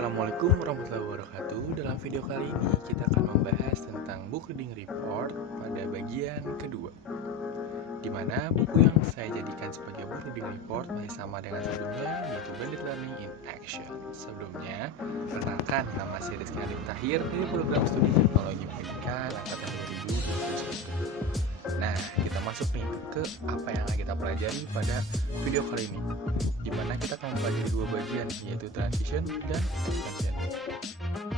Assalamualaikum warahmatullahi wabarakatuh. Dalam video kali ini kita akan membahas tentang book reading report pada bagian kedua, di mana buku yang saya jadikan sebagai book reading report masih sama dengan sebelumnya, yaitu Blended Learning in Action. Sebelumnya, perkenalkan, nama saya Rizky Nadiem Tahir dari program studi teknologi pendidikan angkatan 2021. Nah, kita masuk nih ke apa yang akan kita pelajari pada video kali ini, di mana kita akan mempelajari dua bagian, yaitu transition dan expansion.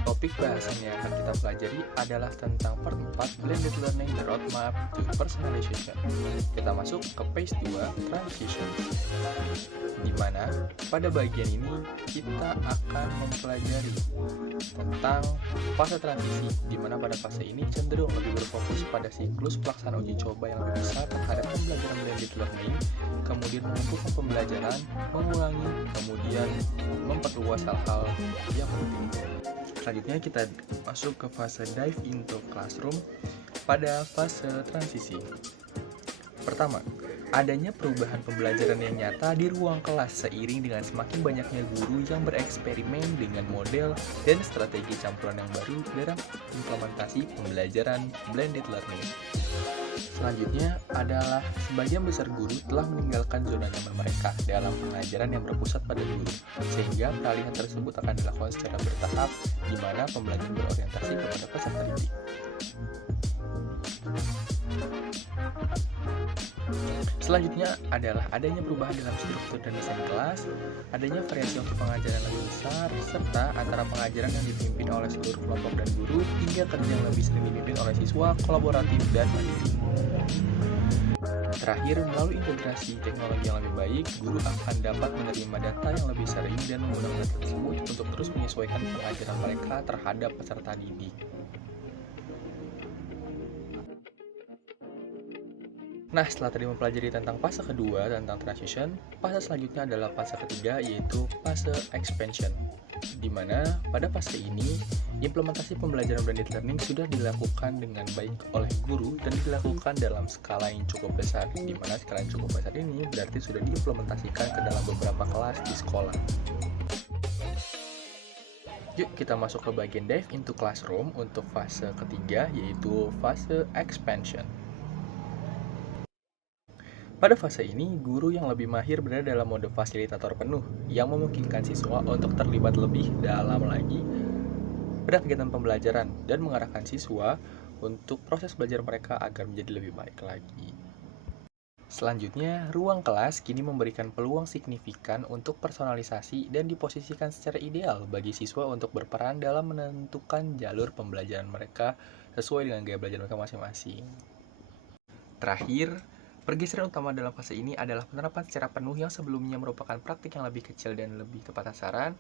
Topik bahasan yang akan kita pelajari adalah tentang part 4 Blended Learning the Roadmap to Personalization. Kita masuk ke page 2 Transition, di mana pada bagian ini kita akan mempelajari tentang fase transisi, di mana pada fase ini cenderung lebih berfokus pada siklus pelaksanaan uji coba yang lebih besar terhadap pembelajaran blended learning, kemudian mengumpulkan pembelajaran, mengulangi, kemudian memperluas hal-hal yang penting. Selanjutnya kita masuk ke fase dive into classroom pada fase transisi. Pertama, adanya perubahan pembelajaran yang nyata di ruang kelas seiring dengan semakin banyaknya guru yang bereksperimen dengan model dan strategi campuran yang baru dalam implementasi pembelajaran blended learning. Selanjutnya adalah sebagian besar guru telah meninggalkan zona nyaman mereka dalam pengajaran yang berpusat pada guru, sehingga peralihan tersebut akan dilakukan secara bertahap, di mana pembelajaran berorientasi kepada peserta didik. Selanjutnya adalah adanya perubahan dalam struktur dan desain kelas, adanya variasi untuk pengajaran yang lebih besar, serta antara pengajaran yang dipimpin oleh seluruh kelompok dan guru, hingga kerja yang lebih sering dipimpin oleh siswa, kolaboratif, dan mandiri. Terakhir, melalui integrasi teknologi yang lebih baik, guru akan dapat menerima data yang lebih sering dan menggunakan data tersebut untuk terus menyesuaikan pengajaran mereka terhadap peserta didik. Nah, setelah tadi mempelajari tentang fase kedua, tentang transition, fase selanjutnya adalah fase ketiga, yaitu fase expansion. Di mana pada fase ini, implementasi pembelajaran blended learning sudah dilakukan dengan baik oleh guru dan dilakukan dalam skala yang cukup besar, di mana skala yang cukup besar ini berarti sudah diimplementasikan ke dalam beberapa kelas di sekolah. Yuk kita masuk ke bagian dive into classroom untuk fase ketiga, yaitu fase expansion. Pada fase ini, guru yang lebih mahir berada dalam mode fasilitator penuh, yang memungkinkan siswa untuk terlibat lebih dalam lagi pada kegiatan pembelajaran dan mengarahkan siswa untuk proses belajar mereka agar menjadi lebih baik lagi. Selanjutnya, ruang kelas kini memberikan peluang signifikan untuk personalisasi dan diposisikan secara ideal bagi siswa untuk berperan dalam menentukan jalur pembelajaran mereka sesuai dengan gaya belajar mereka masing-masing. Terakhir, pergeseran utama dalam fase ini adalah penerapan secara penuh yang sebelumnya merupakan praktik yang lebih kecil dan lebih tepat sasaran,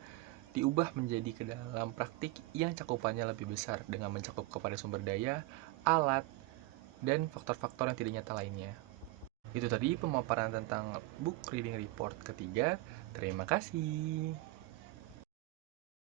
diubah menjadi ke dalam praktik yang cakupannya lebih besar dengan mencakup kepada sumber daya, alat, dan faktor-faktor yang tidak nyata lainnya. Itu tadi pemaparan tentang book reading report ketiga. Terima kasih.